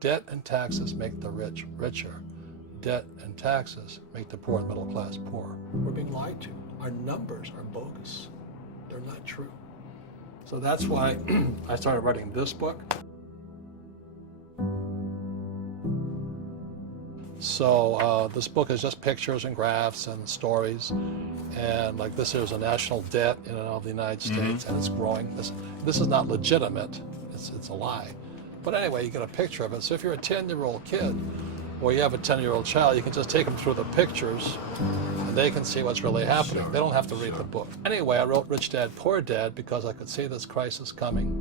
Debt and taxes make the rich richer. Debt and taxes make the poor and middle class poor. We're being lied to. Our numbers are bogus. They're not true. So that's why I started writing this book. So this book is just pictures and graphs and stories, and like this is a national debt of the United States, and it's growing. This is not legitimate. It's a lie. But anyway, you get a picture of it. So if you're a 10-year-old kid, or you have a 10-year-old child, you can just take them through the pictures, and they can see what's really happening. They don't have to read the book. Anyway, I wrote Rich Dad, Poor Dad because I could see this crisis coming,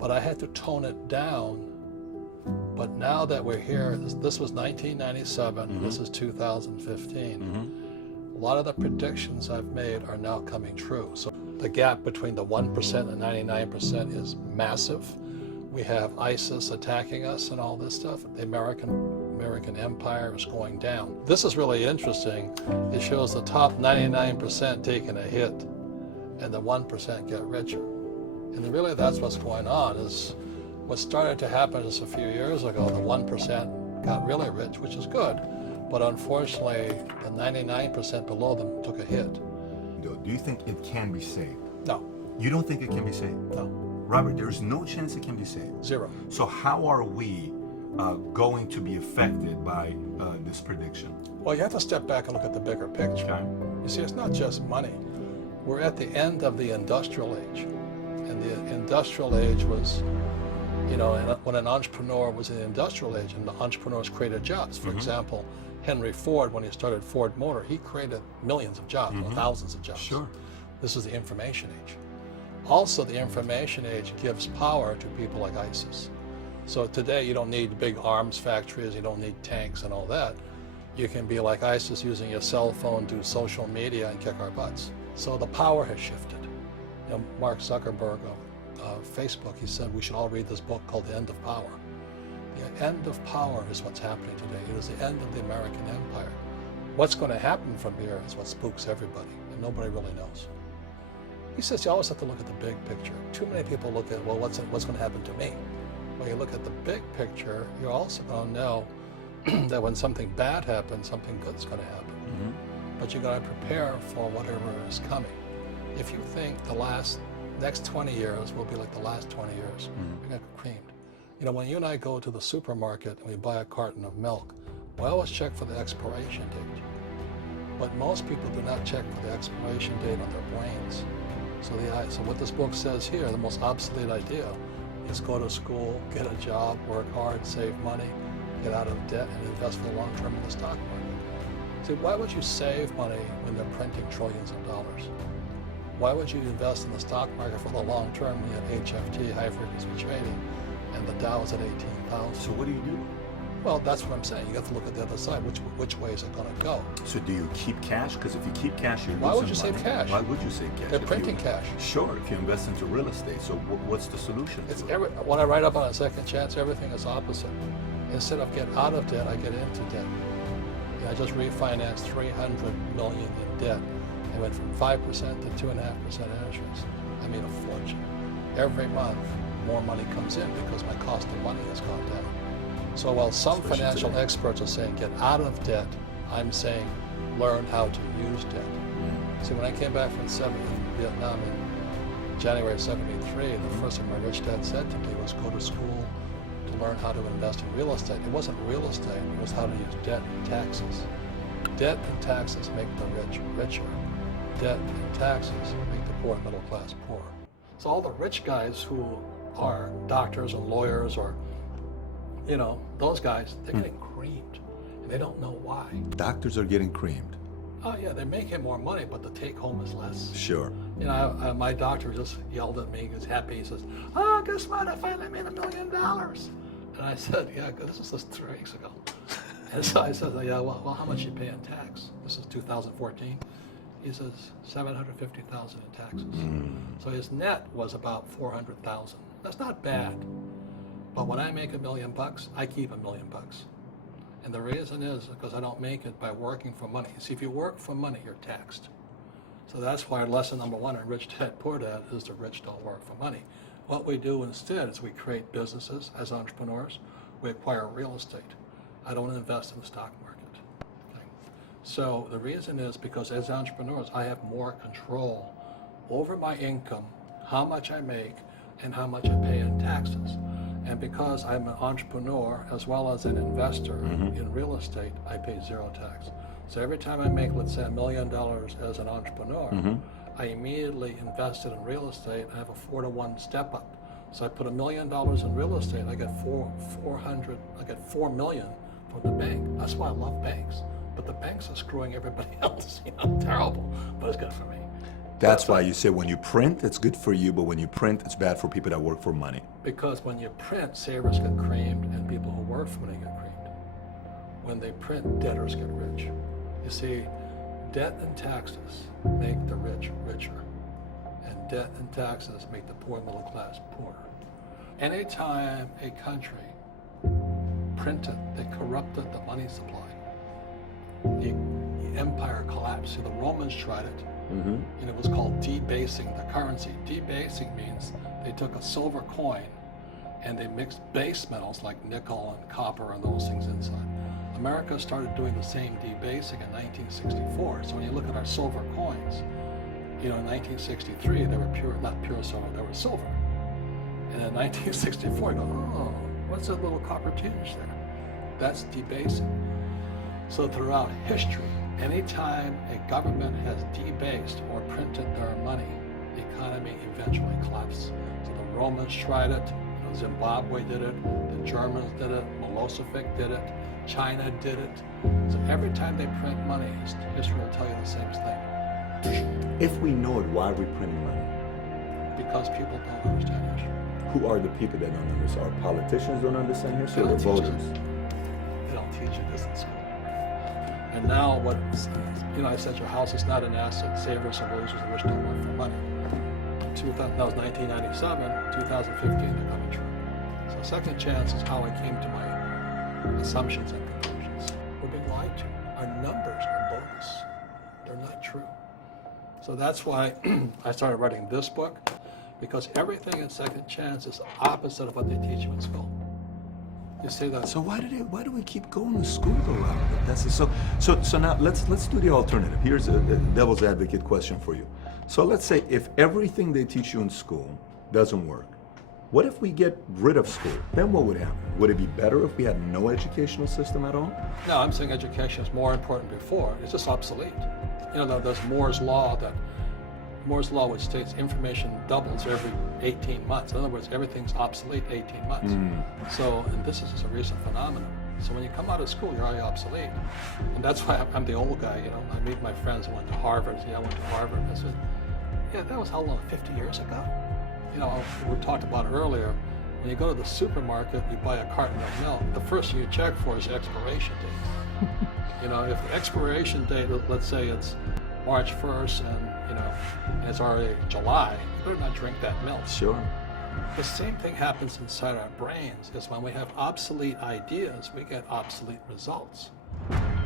but I had to tone it down. But now that we're here, this was 1997, this is 2015. A lot of the predictions I've made are now coming true. So the gap between the 1% and 99% is massive. We have ISIS attacking us and all this stuff. The American empire is going down. This is really interesting. It shows the top 99% taking a hit and the 1% get richer. And really that's what's going on. Is what started to happen just a few years ago, the 1% got really rich, which is good, but unfortunately the 99% below them took a hit. Do you think it can be saved? No. You don't think it can be saved? No. Robert, there's no chance it can be saved? Zero. So how are we going to be affected by this prediction? Well, you have to step back and look at the bigger picture. Okay. You see, it's not just money. We're at the end of the industrial age, and the industrial age was, when an entrepreneur was in the industrial age, and the entrepreneurs created jobs. For example, Henry Ford, when he started Ford Motor, he created millions of jobs, or thousands of jobs. Sure. This is the information age. Also, the information age gives power to people like ISIS. So today, you don't need big arms factories, you don't need tanks and all that. You can be like ISIS using your cell phone, do social media, and kick our butts. So the power has shifted. Mark Zuckerberg of Facebook, he said we should all read this book called The End of Power. The end of power is what's happening today. It is the end of the American empire. What's going to happen from here is what spooks everybody, and nobody really knows. He says you always have to look at the big picture. Too many people look at, well, what's going to happen to me? When you look at the big picture, you're also going to know that when something bad happens, something good's going to happen. But you got to prepare for whatever is coming. If you think the next 20 years will be like the last 20 years, you're going to get creamed. When you and I go to the supermarket and we buy a carton of milk, we always check for the expiration date. But most people do not check for the expiration date on their brains. So what this book says here, the most obsolete idea, is go to school, get a job, work hard, save money, get out of debt, and invest for the long term in the stock market. See, why would you save money when they're printing trillions of dollars? Why would you invest in the stock market for the long term when you have HFT, high frequency trading, and the Dow is at 18,000? So what do you do? Well, that's what I'm saying. You have to look at the other side. Which way is it going to go? So do you keep cash? Because if you keep cash, you're Why would losing you money. save cash? Why would you save cash? They're printing cash. Sure, if you invest into real estate. So what's the solution? When I write up on a second chance, everything is opposite. Instead of get out of debt, I get into debt. I just refinanced $300 million in debt. It went from 5% to 2.5% interest. I made a fortune. Every month, more money comes in because my cost of money has gone down. So while some financial experts are saying get out of debt, I'm saying learn how to use debt. See, when I came back from Vietnam in January '73, the first thing my rich dad said to me was go to school to learn how to invest in real estate. It wasn't real estate, it was how to use debt and taxes. Debt and taxes make the rich richer. Debt and taxes make the poor and middle class poor. So all the rich guys who are doctors and lawyers or, those guys, they're getting creamed. And they don't know why. Doctors are getting creamed. Oh yeah, they're making more money, but the take home is less. Sure. My doctor just yelled at me, he's happy, he says, guess what, I finally made $1 million. And I said, yeah, this was just 3 weeks ago. And so I said, yeah, well, how much you pay in tax? This is 2014. He says, $750,000 in taxes. So his net was about $400,000. That's not bad. But when I make $1 million, I keep $1 million. And the reason is because I don't make it by working for money. See, if you work for money, you're taxed. So that's why lesson number 1 in Rich Dad, Poor Dad is the rich don't work for money. What we do instead is we create businesses as entrepreneurs. we acquire real estate. I don't invest in the stock market. Okay? So the reason is because as entrepreneurs, I have more control over my income, how much I make, and how much I pay in taxes. And because I'm an entrepreneur as well as an investor in real estate, I pay zero tax. So every time I make, let's say, $1 million as an entrepreneur, I immediately invested in real estate. I have a 4-to-1 step up. So I put $1 million in real estate. I get $4 million from the bank. That's why I love banks. But the banks are screwing everybody else. Terrible. But it's good for me. That's why you say when you print, it's good for you, but when you print, it's bad for people that work for money. Because when you print, savers get creamed and people who work for money get creamed. When they print, debtors get rich. You see, debt and taxes make the rich richer, and debt and taxes make the poor middle class poorer. Anytime a country printed, they corrupted the money supply. The empire collapsed. See, the Romans tried it. And it was called debasing the currency. Debasing means they took a silver coin and they mixed base metals like nickel and copper and those things inside. America started doing the same debasing in 1964. So when you look at our silver coins, in 1963 they were not pure silver, they were silver. And in 1964 you go, oh, what's that little copper tinge there? That's debasing. So throughout history, anytime a government has debased or printed their money, the economy eventually collapses. So the Romans tried it, Zimbabwe did it, the Germans did it, Milosevic did it, China did it. So every time they print money, history will tell you the same thing. If we know it, why are we printing money? Because people don't understand history. Who are the people that don't understand? Our politicians don't understand history, or the voters? They don't teach you this in school. And now I said your house is not an asset. Savers are losers, the rich don't work for money. That was 1997, 2015, they're coming true. So second chance is how I came to my assumptions and conclusions. We're being lied to. Our numbers are bogus. They're not true. So that's why I started writing this book, because everything in second chance is opposite of what they teach you in school. You say that. So why do we keep going to school though? That's so now let's do the alternative. Here's a devil's advocate question for you. So let's say if everything they teach you in school doesn't work, what if we get rid of school? Then what would happen? Would it be better if we had no educational system at all? No, I'm saying education is more important before. It's just obsolete. There's Moore's Law which states information doubles every 18 months. In other words, everything's obsolete 18 months. So, and this is just a recent phenomenon. So when you come out of school, you're already obsolete. And that's why I'm the old guy, I meet my friends who went to Harvard. I went to Harvard. I said, yeah, that was how long, 50 years ago? We talked about earlier, when you go to the supermarket, you buy a carton of milk, the first thing you check for is the expiration date. If the expiration date, let's say it's March 1st and it's already July, you better not drink that milk. Sure. The same thing happens inside our brains, is when we have obsolete ideas, we get obsolete results.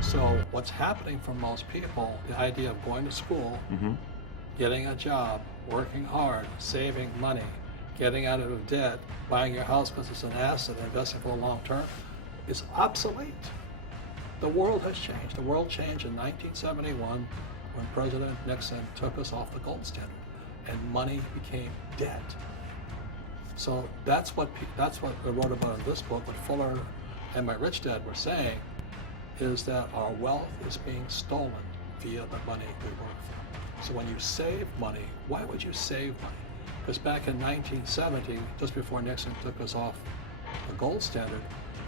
So what's happening for most people, the idea of going to school, getting a job, working hard, saving money, getting out of debt, buying your house because it's an asset, investing for the long term, is obsolete. The world has changed. The world changed in 1971 when President Nixon took us off the gold standard and money became debt. So that's what I wrote about in this book. What Fuller and my rich dad were saying is that our wealth is being stolen via the money we work for. So when you save money, why would you save money? Because back in 1970, just before Nixon took us off the gold standard,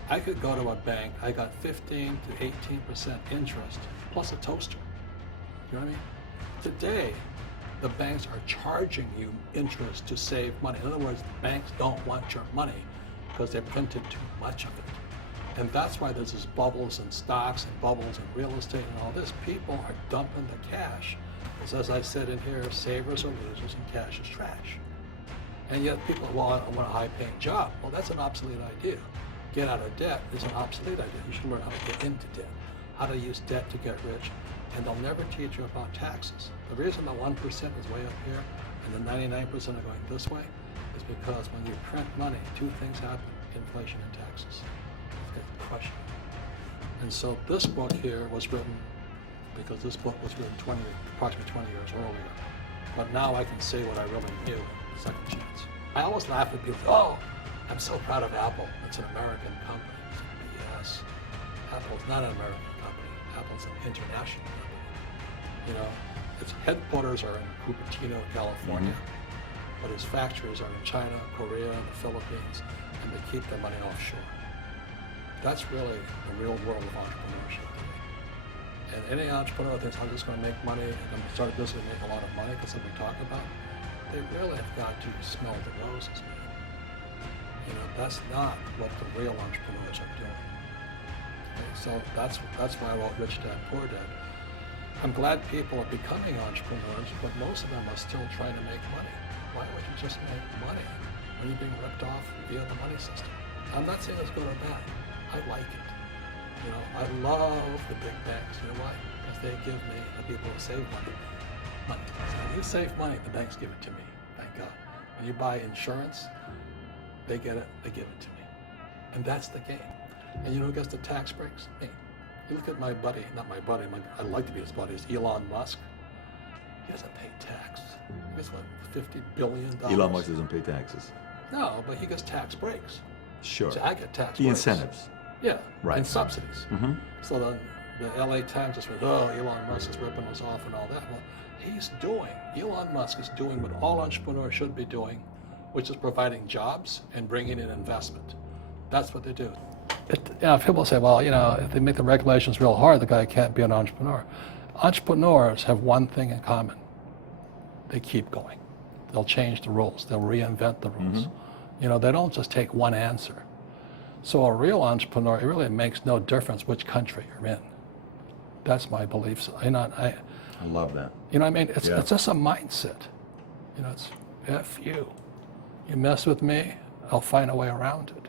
I could go to a bank, I got 15 to 18% interest plus a toaster. You know what I mean? Today, the banks are charging you interest to save money. In other words, banks don't want your money because they printed too much of it. And that's why there's this bubbles in stocks and bubbles in real estate and all this. People are dumping the cash. Because as I said in here, savers are losers and cash is trash. And yet people, I want a high-paying job. Well, that's an obsolete idea. Get out of debt is an obsolete idea. You should learn how to get into debt, how to use debt to get rich. And they'll never teach you about taxes. The reason the 1% is way up here and the 99% are going this way is because when you print money, two things happen: inflation and taxes. And so this book here was written because this book was written approximately 20 years earlier. But now I can say what I really knew, second chance. I always laugh at people, oh, I'm so proud of Apple. It's an American company. Yes, Apple's not an American company. Apple's an international company. You know, its headquarters are in Cupertino, California, but its factories are in China, Korea, the Philippines, and they keep their money offshore. That's really the real world of entrepreneurship today. And any entrepreneur thinks, I'm just going to make money and I'm start a business and make a lot of money because that's what we talk about. They really have got to smell the roses, man. You know, that's not what the real entrepreneurs are doing. Okay, so that's why I wrote Rich Dad, Poor Dad. I'm glad people are becoming entrepreneurs, but most of them are still trying to make money. Why would you just make money when you're being ripped off via the money system? I'm not saying it's good or bad. I like it. You know, I love the big banks. You know why? Because they give me, the people who save money. So when you save money, the banks give it to me. Thank God. When you buy insurance, they get it, they give it to me. And that's the game. And you know who gets the tax breaks? Me. You look at my buddy, not my buddy, I'd like to be his buddy, is Elon Musk. He doesn't pay tax. He gets what, $50 billion? Elon Musk doesn't pay taxes. No, but he gets tax breaks. Sure. So I get tax The breaks. incentives. Yeah, Right. and subsidies. So then the LA Times just went, oh, Elon Musk is ripping us off and all that. Well, Elon Musk is doing what all entrepreneurs should be doing, which is providing jobs and bringing in investment. That's what they do. People say, well, you know, if they make the regulations real hard, the guy can't be an entrepreneur. Entrepreneurs have one thing in common. They keep going. They'll change the rules. They'll reinvent the rules. You know, they don't just take one answer. So a real entrepreneur, it really makes no difference which country you're in. That's my belief. So, you know, I love that. You know what I mean? It's just a mindset. You know, it's F you. You mess with me, I'll find a way around it.